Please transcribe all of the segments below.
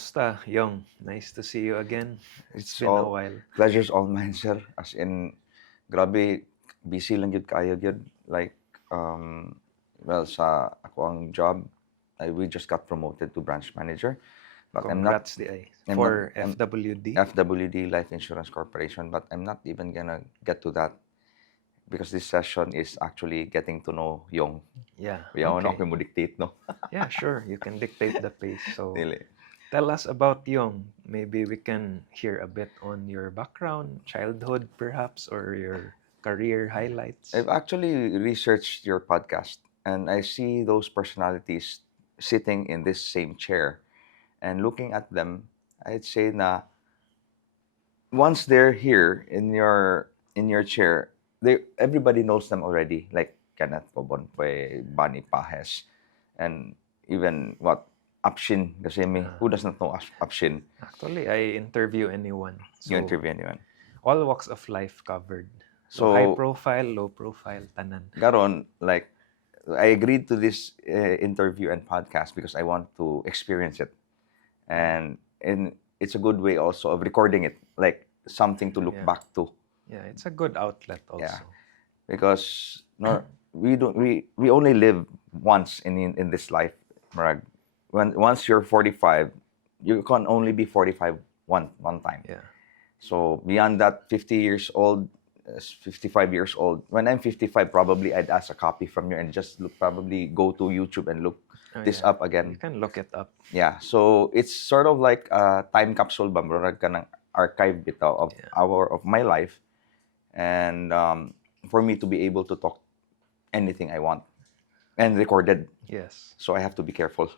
Kamusta, Yong? Nice to see you again. It's It's been a all while. pleasures all mine, sir. As in, grabe, busy lang yun kayo yun. Like, um, well, sa ako ang job, we just got promoted to branch manager. But Congrats, DI. I'm not, For FWD. FWD Life Insurance Corporation, but I'm not even gonna get to that because this session is actually getting to know Yong. Yeah, Yaw na okay. ako mo dictate, no? Yeah, sure. You can dictate the pace. So Dili. tell us about Yong. Maybe we can hear a bit on your background, childhood perhaps, or your career highlights. I've actually researched your podcast and I see those personalities sitting in this same chair and looking at them, I'd say na once they're here in your chair, they everybody knows them already, like Kenneth Cobonpue, Bunny Pajes, and even what Upshin Gasemi. Who does not know Upshin? Actually, I interview anyone. You So interview anyone. all walks of life covered. So high So profile, low profile, tanan. Garon, like I agreed to this interview and podcast because I want to experience it, and it's a good way also of recording it, like something to look Yeah. back to. Yeah, it's a good outlet also. Yeah. Because no, we only live once in this life. Marag. Once you're 45, you can only be 45 one time. Yeah. So beyond that, 50 years old, 55 years old. When I'm 55, probably I'd ask a copy from you and just probably go to YouTube and look this up You again. can look it up. Yeah. So it's sort of like a time capsule ba, murag ka ng archive bitaw of my life, and for me to be able to talk anything I want and recorded. Yes. So I have to be careful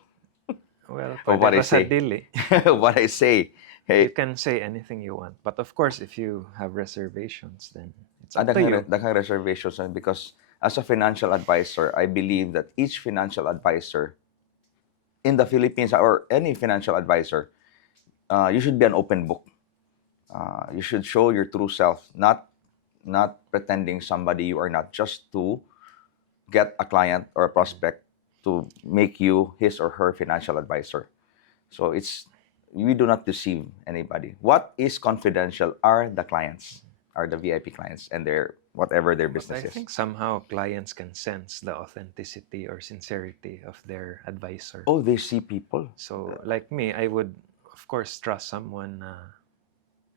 Well, of what I pwede pa sa say. deal eh. What I say. You Hey, can say anything you want. But of course, if you have reservations, then it's up to you. daghang reservations because as a financial advisor, I believe that each financial advisor in the Philippines or any financial advisor, you should be an open book. You should show your true self, not pretending somebody you are not, just to get a client or a prospect to make you his or her financial advisor. So we do not deceive anybody. What is confidential are the clients, are the VIP clients, and their whatever their But I business is. think somehow clients can sense the authenticity or sincerity of their advisor. Oh, they see people. So like me, I would of course trust someone na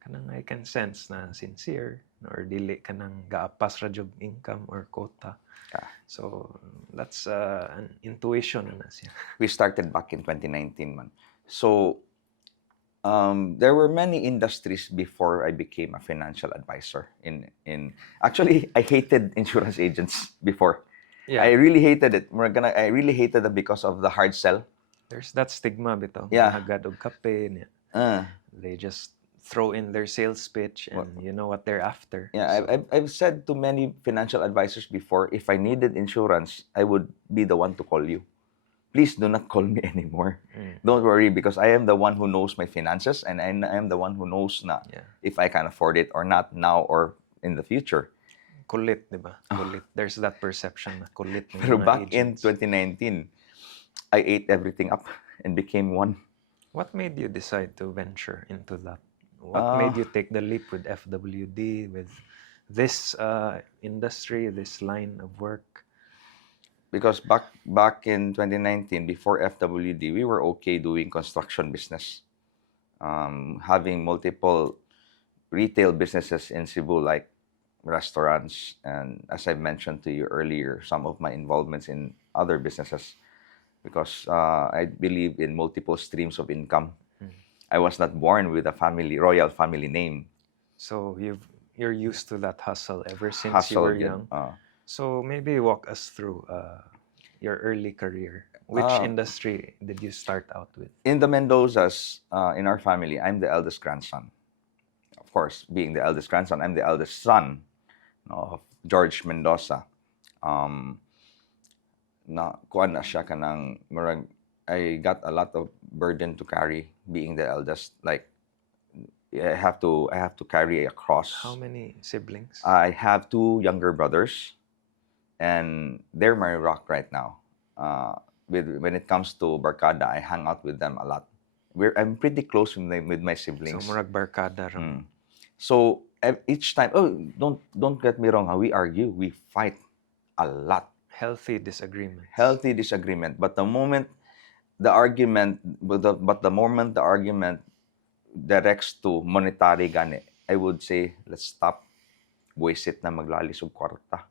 kanang I can sense na sincere or dili kanang gaapas ra jud income or quota. Yeah. So that's an intuition na siya. We started back in 2019, man. So there were many industries before I became a financial advisor. Actually, I hated insurance agents before. Yeah. I really hated it. I really hated it because of the hard sell. There's that stigma bitaw. Yeah. Hagad og kape niya. They just throw in their sales pitch and you know what they're after. Yeah, So, I've said to many financial advisors before, if I needed insurance, I would be the one to call you. Please do not call me anymore. Don't worry, because I am the one who knows my finances and I am the one who knows na if I can afford it or not now or in the future. kulit, di ba? Kulit. There's that perception na kulit ng Pero mga back in agents. 2019, I ate everything up and became one. What made you decide to venture into that? What made you take the leap with FWD, with this industry, this line of work? Because back in 2019, before FWD, we were okay doing construction business. Having multiple retail businesses in Cebu, like restaurants, and as I mentioned to you earlier, some of my involvements in other businesses, because I believe in multiple streams of income. I was not born with a royal family name. So you're used to that hustle ever since you were young. So maybe walk us through your early career. Which industry did you start out with? In the Mendozas, in our family, I'm the eldest grandson. Of course, being the eldest grandson, I'm the eldest son of George Mendoza. Kuan na siya kanang murag, I got a lot of burden to carry being the eldest. Like I have to carry a cross. How many siblings? I have two younger brothers, and they're my rock right now. When it comes to Barkada, I hang out with them a lot. I'm pretty close with my So siblings. murag barkada ron. So each time, don't get me wrong, we argue, we fight a lot. Healthy disagreements. Healthy disagreement. But the moment the argument directs to monetary gani, I would say, let's stop. Buisit na maglalisog kwarta.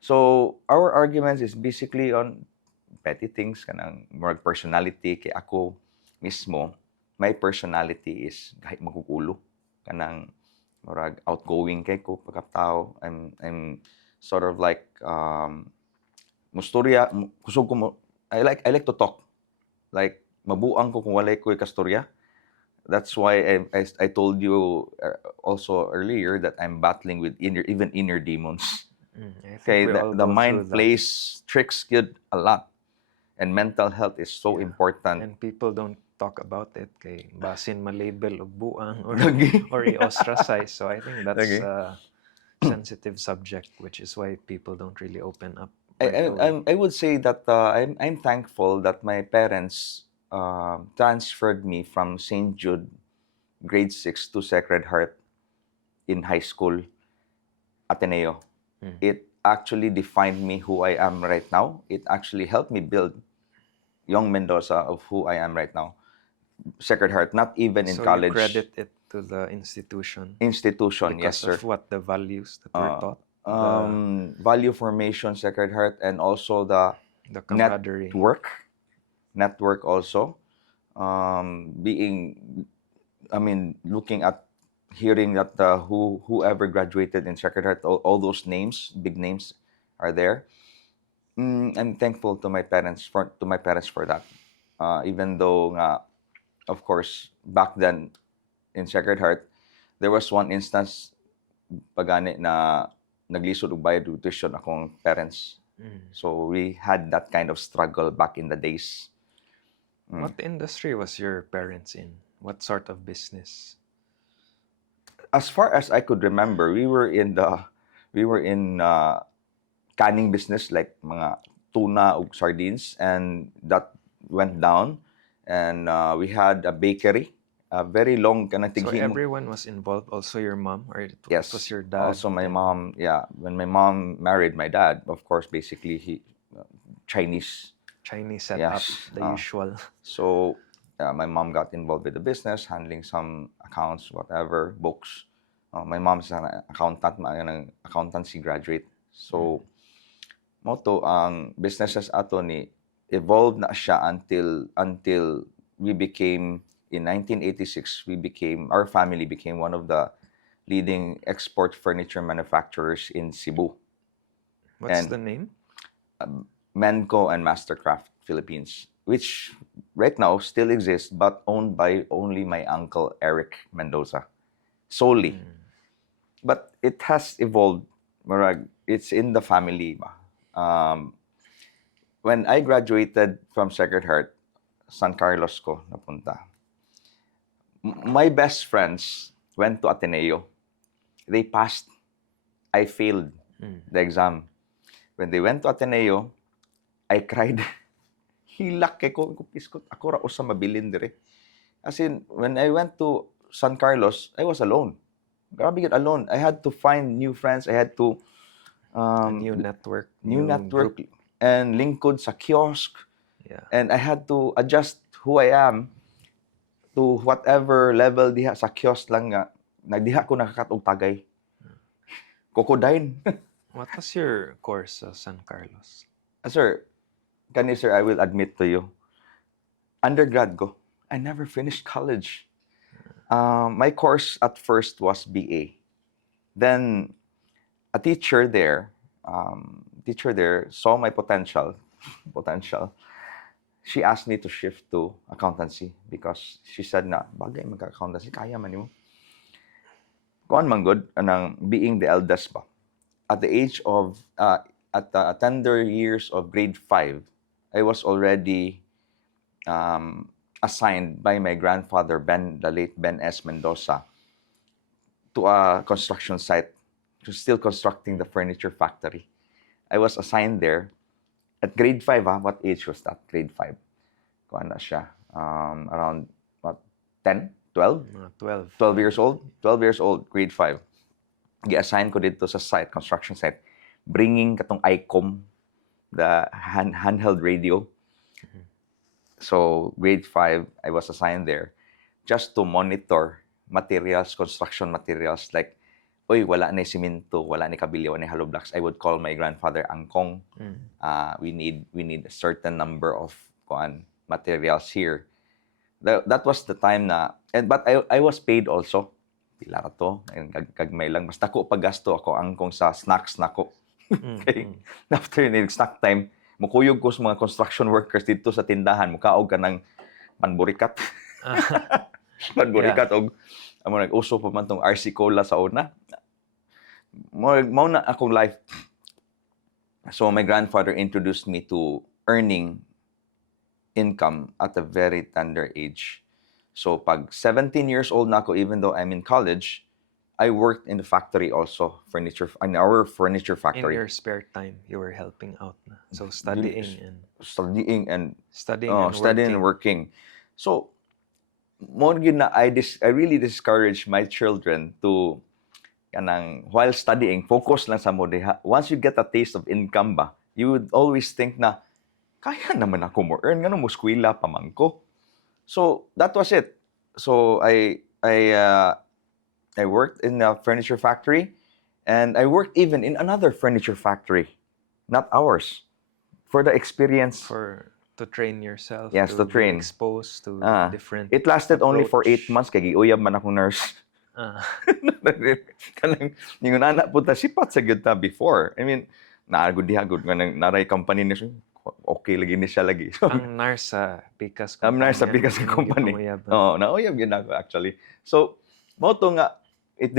So our arguments is basically on petty things, kanang more personality. Kay ako mismo, my personality is kahit magugulo, kanang murag outgoing kay ko pagkatao. I'm sort of like musturya, kusog ko mo, I like to talk. Like mabuang ko kung walay ko kasturya. That's why I told you also earlier that I'm battling with inner demons. Okay, the mind plays tricks good a lot, and mental health is so important. And people don't talk about it kay basin ma-label og buang or i-ostracize. So I think that's a sensitive subject, which is why people don't really open up. I would say that I'm thankful that my parents transferred me from St. Jude grade 6 to Sacred Heart in high school, Ateneo. It actually defined me who I am right now. It actually helped me build Yong Mendoza of who I am right now. Sacred Heart, not even in college. So you credit it to the institution? Institution, yes, sir. Because of what? The values that were taught? Value formation, Sacred Heart, and also the camaraderie. Network also. Looking at, hearing that whoever graduated in Sacred Heart, all those names, big names, are there. I'm thankful to my parents for that. Even though, of course, back then in Sacred Heart, there was one instance pagani na naglisod og bayad tuition akong parents. So we had that kind of struggle back in the days. What industry was your parents in? What sort of business? As far as I could remember, we were in canning business, like mga tuna ug sardines, and that went down. And we had a bakery, a very long kind of thing. So everyone was involved, also your mom, or it was your dad? Also my mom. Yeah, when my mom married my dad, of course, basically he Chinese setup, the usual. So my mom got involved with the business, handling some accounts, whatever, books. My mom's an accountancy graduate. So moto ang businesses ato ni evolved na siya until we became, in 1986, our family became one of the leading export furniture manufacturers in Cebu. What's the name? Menco and Mastercraft Philippines, which right now still exists, but owned by only my uncle Eric Mendoza, solely. But it has evolved. It's in the family. When I graduated from Sacred Heart, San Carlos ko napunta. My best friends went to Ateneo. They passed. I failed the exam. When they went to Ateneo, I cried. Hilak kay ko piskot ako ra usa mabilin dire. As in, when I went to San Carlos, I was alone. Grabe yun, alone. I had to find new friends. I had to a new network group. And lingkod sa kiosk. Yeah. And I had to adjust who I am to whatever level diha sa kiosk lang nga. Nagdiha ko nakakatog tagay. Kokodain. What was your course sa San Carlos? Sir, I will admit to you, undergrad ko, I never finished college. My course at first was BA. Then a teacher there saw my potential. She asked me to shift to accountancy because she said na bagay magka-accountancy kaya man nimo. Kuan man good anang being the eldest ba. At the age of at the tender years of grade 5, I was already assigned by my grandfather, the late Ben S. Mendoza, to a construction site, to still constructing the furniture factory. I was assigned there at grade 5. What age was that? Grade 5. Kuan na siya. Around 10, 12, 12. 12 years old, 12 years old, grade 5. Gi-assign ko dito sa site, construction site, bringing katong ICOM, the handheld radio. So, grade 5, I was assigned there just to monitor materials, construction materials, like, oy, wala na simento, wala ni kabilyo, wala ni hollow blocks. I would call my grandfather, Angkong. We need a certain number of materials here. That was the time na, but I was paid also. Pila ka to, kagmay lang. Basta ko paggasto ako, Angkong sa snacks na ko. Okay? After snack time, mukuyog ko sa mga construction workers dito sa tindahan, mukaog ka ng panburikat. Panburikat, og nag-uso pa man tong RC Cola sa una. Mao na akong life. So my grandfather introduced me to earning income at a very tender age. So pag 17 years old na ako, even though I'm in college, I worked in the factory also, in our furniture factory. In your spare time, you were helping out na. So studying and working. So more na I really discourage my children to while studying, focus lang sa mo diha. Once you get a taste of income ba, you would always think na kaya naman ako mo earn ngano mo eskwela pa man ko. So that was it. So I worked in a furniture factory, and I worked even in another furniture factory, not ours, for the experience. To train yourself. Yes, to train. Be exposed to different. It lasted only for 8 months. Kaya uyab man akong nurse. Kanang yung anak po ta sipat sa gyud ta before. I mean, naagud diha gud nga naray company ni okay lagi ni siya lagi. So, ang nurse sa Pikas company. Ang nurse sa Pikas company. Oh, nauyab gyud ako actually. So, mo to nga it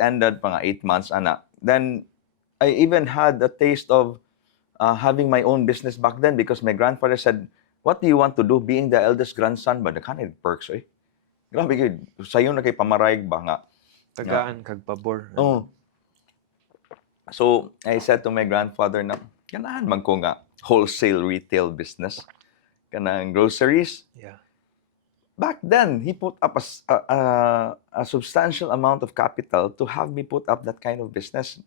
ended pa nga 8 months ana. Then I even had a taste of having my own business back then because my grandfather said, "What do you want to do?" Being the eldest grandson, but the kind of perks, eh. Grabe gid. Sayo na kay pamarayag ba nga. Tagaan kag pabor. Oh. So, I said to my grandfather na, ganahan man ko nga wholesale retail business. Kanang groceries. Yeah. Back then, he put up a substantial amount of capital to have me put up that kind of business.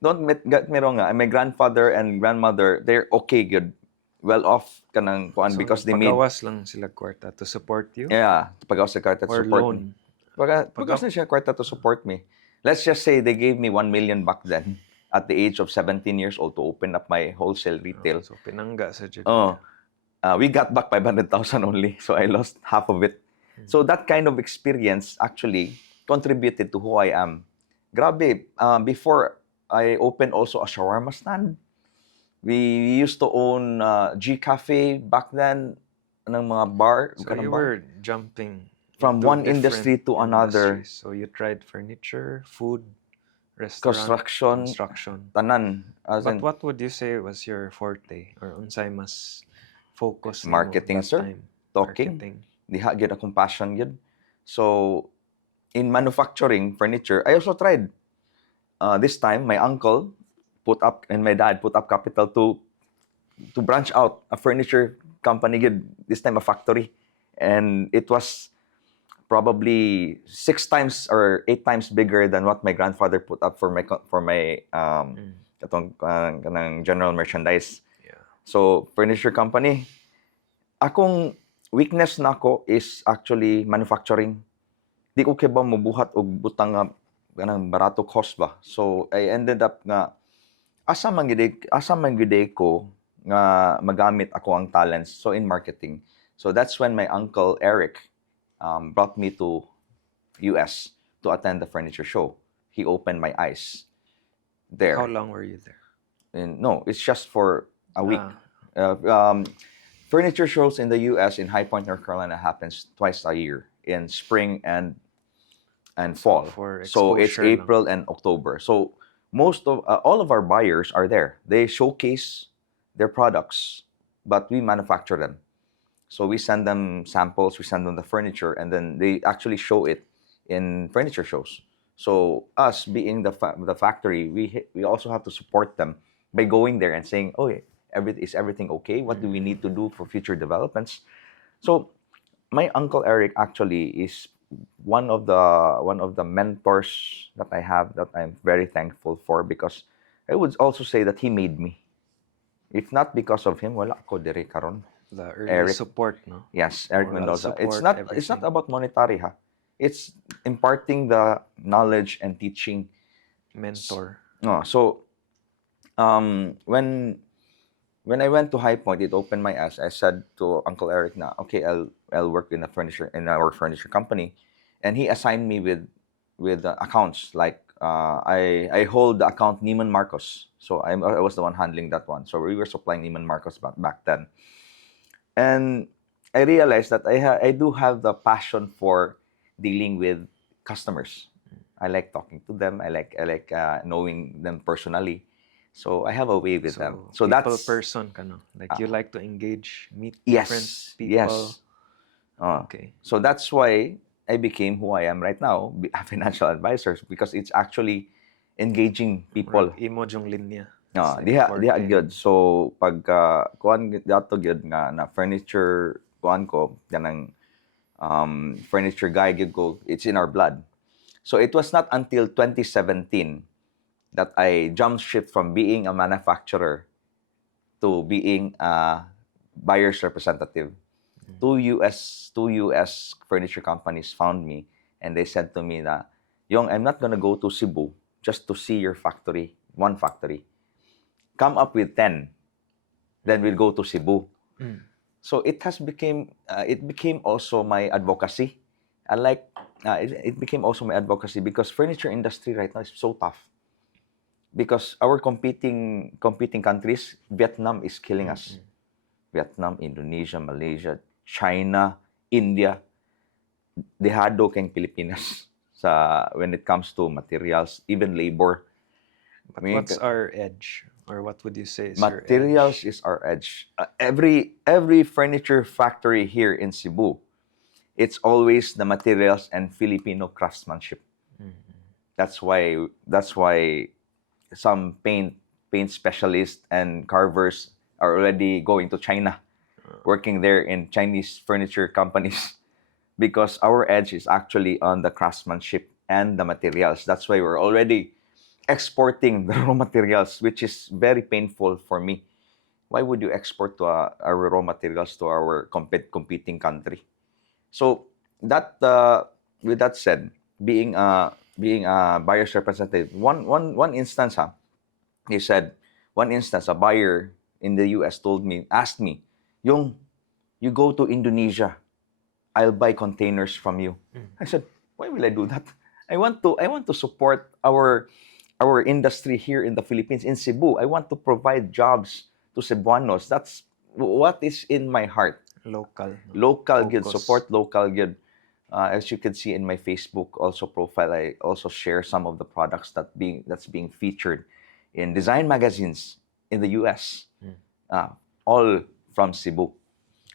Don't get me wrong, my grandfather and grandmother, they're okay, good, well off kanang kuan So, because they made pagawas lang sila kwarta to support you? Yeah, pagawas sa kwarta to Or support loan? me. Pagawas na siya kwarta to support me. Let's just say they gave me 1 million back then at the age of 17 years old to open up my wholesale retail. So pinangga sa jud. We got back 500,000 only, so I lost half of it. So that kind of experience actually contributed to who I am. Grabe, before I opened also a shawarma stand. We used to own G Cafe back then, ng mga bar. So you were jumping from one industry to another. So you tried furniture, food, restaurant, construction. Tanan. But what would you say was your forte or unsay mas focus nimo marketing, that sir. time? Talking. Marketing. Diha gyud akong passion gyud. So in manufacturing furniture, I also tried. This time my uncle put up and my dad put up capital to branch out a furniture company gyud, this time a factory. And it was probably 6 times or 8 times bigger than what my grandfather put up for my kanang general merchandise. Yeah. So furniture company. Akong weakness nako is actually manufacturing. Di ko kaya ba mabuhat og butang nga kanang barato cost ba. So I ended up nga asa man gid ko nga magamit ako ang talents so in marketing. So that's when my uncle Eric brought me to US to attend the furniture show. He opened my eyes there. How long were you there? No, it's just for a week. Furniture shows in the US in High Point, North Carolina happens twice a year in spring and fall. So it's April and October. So most of all of our buyers are there. They showcase their products, but we manufacture them. So we send them samples, we send them the furniture, and then they actually show it in furniture shows. So us being the factory, we also have to support them by going there and saying, "Oh, is everything okay? What do we need to do for future developments?" So my Uncle Eric actually is one of the mentors that I have that I'm very thankful for, because I would also say that he made me. If not because of him, wala ako diri karon. The early Eric, support, no? yes, Eric Moral Mendoza. It's support, not everything. about monetary, ha. It's imparting the knowledge and teaching. Mentor. No, so when I went to High Point, it opened my eyes. I said to Uncle Eric, na, okay, I'll work in our furniture company, and he assigned me with accounts. Like I hold the account Neiman Marcos, so I was the one handling that one. So we were supplying Neiman Marcos back then, and I realized that I do have the passion for dealing with customers. I like talking to them. I like knowing them personally. So I have a way with them. So people that's person ka, no? Like you like to engage, meet different yes, people. yes. Okay. So that's why I became who I am right now, a financial advisor, because it's actually engaging people. Murag imo jung linya. Diha gyud. So pag kuan dato gyud nga na furniture kuan ko kanang furniture guy gyud ko, it's in our blood. So it was not until 2017 that I jumped ship from being a manufacturer to being a buyer's representative. Two US furniture companies found me, and they said to me that, Yong, I'm not gonna go to Cebu just to see your factory, one factory. Come up with 10, then we'll go to Cebu. So it became also my advocacy. It became also my advocacy because furniture industry right now is so tough. Because our competing countries, Vietnam is killing us. Vietnam, Indonesia, Malaysia, China, India, dehado kang Pilipinas when it comes to materials, even labor. But what's our edge? Or what would you say is materials your edge? is our edge. Every furniture factory here in Cebu, it's always the materials and Filipino craftsmanship. That's why some paint specialists and carvers are already going to China, working there in Chinese furniture companies, because our edge is actually on the craftsmanship and the materials. That's why we're already exporting the raw materials, which is very painful for me. Why would you export our raw materials to our competing country? So that with that said, being a buyer's representative, one instance, he said, one instance, a buyer in the US asked me, Yung, you go to Indonesia, I'll buy containers from you. I said, why will I do that? I want to support our industry here in the Philippines, in Cebu. I want to provide jobs to Cebuanos. That's what is in my heart. Local good, support local good. As you can see in my Facebook also profile, I also share some of the products that's being featured in design magazines in the US, all from Cebu.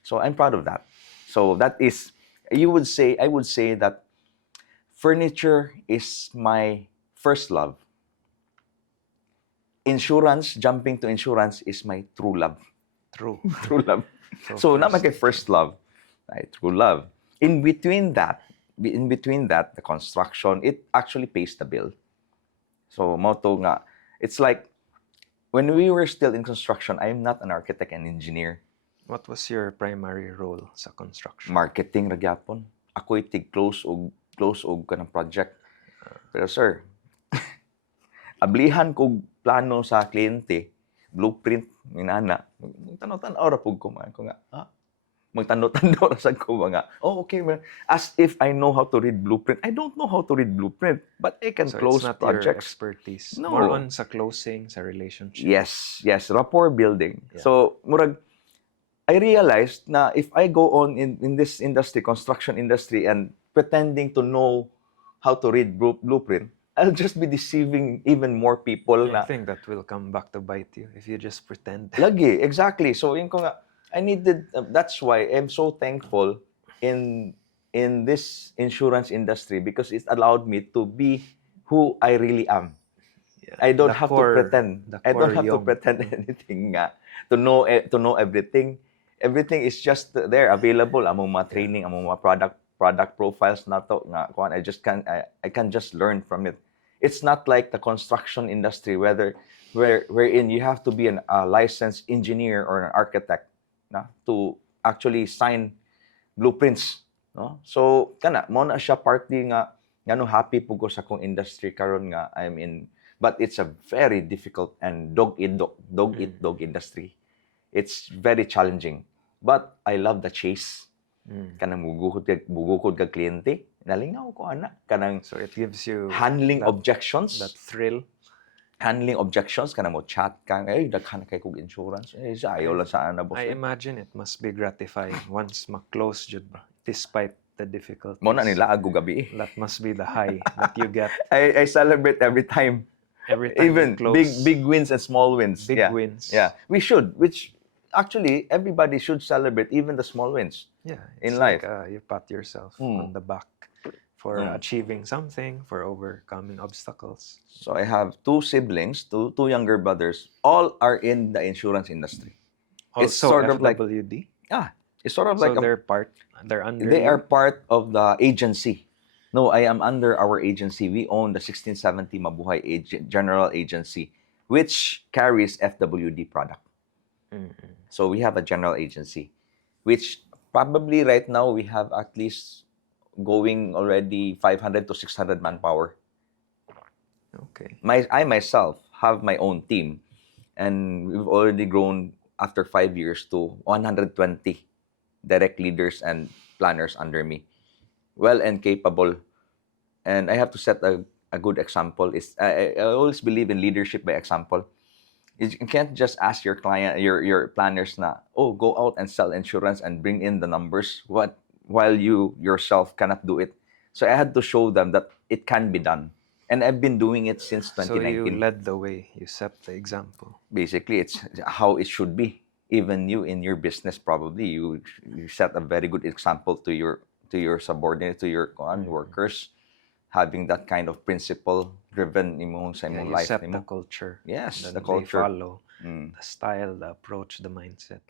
So I'm proud of that. So that is, I would say that furniture is my first love. Jumping to insurance is my true love. True love. So not my first love, right? True love. In between that, the construction, it actually pays the bill. So moto nga, it's like when we were still in construction, I'm not an architect and engineer. What was your primary role sa construction? Marketing ra gyapon. Ako'y close og kanang project. Pero sir, ablihan kog plano sa kliyente, blueprint, minana, magtanaw-tanaw ra pug ko nga, magtanaw-tanaw ra sad ko mga, okay, as if I know how to read blueprint. I don't know how to read blueprint, but I can close it's not projects. Your expertise. No. More on sa closing, sa relationship. Yes, rapport building. Yeah. So, murag, I realized na if I go on in this industry, construction industry, and pretending to know how to read blueprint, I'll just be deceiving even more people. I think that will come back to bite you if you just pretend. Lagi, exactly. So, yun ko nga, I needed, that's why I'm so thankful in this insurance industry, because it allowed me to be who I really am. Yeah. I don't have to pretend. I don't have to pretend anything nga, to know everything. Everything is just there, available. Among mga training, among mga product profiles na to, nga, kuan, I can just learn from it. It's not like the construction industry, wherein you have to be a licensed engineer or an architect na, to actually sign blueprints. No? So, kana, mo na siya partly nga, ngano happy po ko sa kong industry karon nga I'm in. But it's a very difficult and dog eat dog industry. It's very challenging. But I love the chase. Kanang bugukod ka kliyente, nalingaw ko ana. Kanang, so it gives you handling objections. That thrill. Handling objections, kanang mo chat ka, daghan kay kog insurance. Ayaw lang sa ana, boss. I imagine it must be gratifying once ma-close jud ba, despite the difficulties. Mo na nila ago gabi. That must be the high that you get. I celebrate every time. Even big wins and small wins. Big wins. Yeah, we should. Which actually everybody should celebrate, even the small wins. Yeah, in like, life. You pat yourself on the back for achieving something, for overcoming obstacles. So I have two siblings, two younger brothers. All are in the insurance industry. Also, it's sort of like FWD. It's sort of so like they're under. They are part of the agency. No, I am under our agency. We own the 1670 Mabuhay General Agency, which carries FWD product. So we have a general agency, which probably right now we have at least going already 500 to 600 manpower. Okay. I myself have my own team, and we've already grown after 5 years to 120 direct leaders and planners under me. Well and capable. And I have to set a good example. I always believe in leadership by example. You can't just ask your client, your planners na, go out and sell insurance and bring in the numbers while you yourself cannot do it. So I had to show them that it can be done. And I've been doing it since 2019. So you led the way. You set the example. Basically, it's how it should be. Even you in your business, probably you set a very good example to your subordinates, to your workers, having that kind of principle-driven sa imong life. You set the culture. Yes, that the culture. They follow the style, the approach, the mindset.